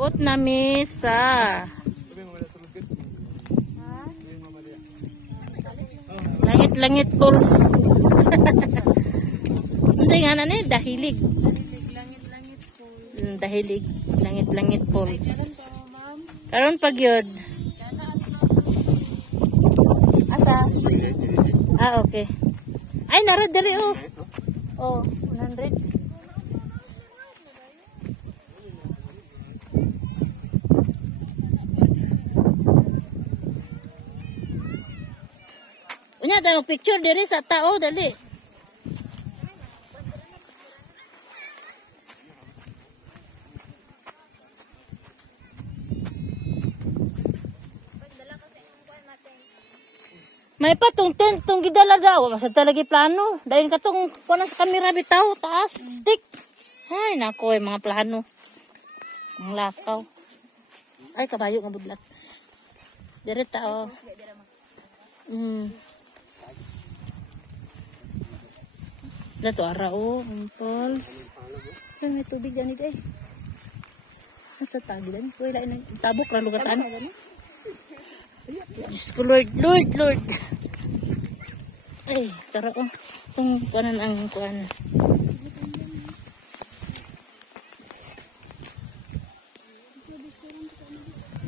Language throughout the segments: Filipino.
Pot na misa. Langit-langit pulse. Hindi nga na ni dahilig. Dahilig. Langit-langit pulse. Karon pag yun. Asa? Ah, okay. Ay, narad dali oh. Oh, 100. Unya tayo picture diri sa tao dali. May patong tent tong gidala daw, basta talaga plano. Dayon katong kuno sa kamera bitaw taas stick. Ay nako ay mga plano. Ang lakaw. Ay kabayo nga budlat. Diri tao. Dato arao, impulse. May tubig gani day. Nasa tagi dan, wala na tabok ra lugatan. Diyos ko, Lord, Lord, Lord. Ay, tara ko. Itong kuanan ang kuan.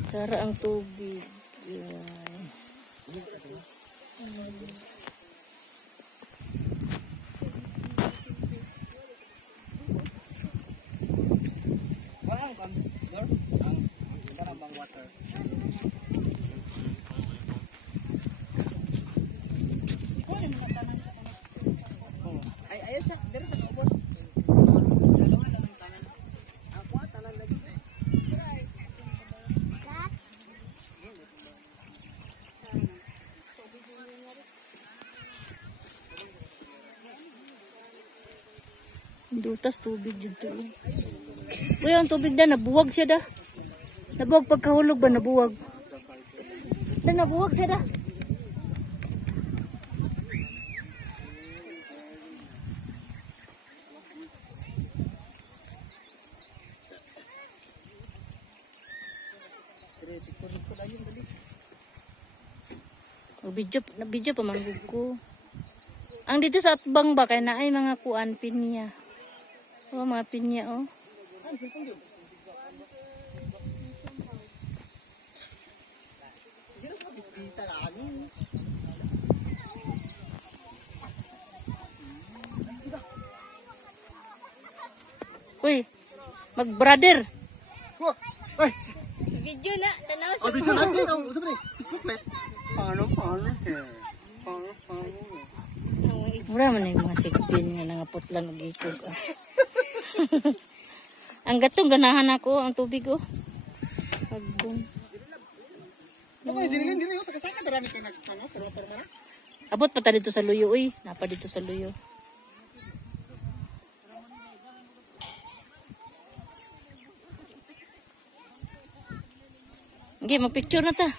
Tara ang tubig. Yan. Dutas tubig dito. Uy, ang tubig na nabuwag siya da. Nabuwag pagkahulog ba nabuwag? Nabuwag siya da. Video pa manggug ko. Ang dito sa atbang ba kay naay mga kuan pinya. Oh, mga pinya oh. Uy, mag-brother. Ay, Video na, tanaw sa video na dito. Facebook net. Paano? Mura man yung mga sigpin nga nangaputlan og ikog. Ang gatong ganahan ako ang tubig oh. Agbon. Ako dili sa kasaka darami kay nagkano pero mara. Abot pa ta dito sa luyo uy, napa dito sa luyo. Okay, mag-picture na ta.